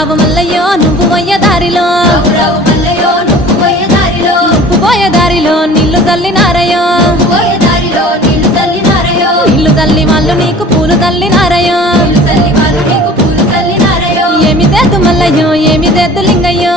రావు మల్లయ్యో నువ్వు పోయే దారిలో నువ్వు పోయే దారిలో నీళ్లు చల్లినారయ్యో నీళ్లు చల్లి వాళ్ళు నీకు పూలు చల్లినారయ్యో ఏమి చేద్దు మల్లయ్యో ఏమి చేద్దు లింగయ్యో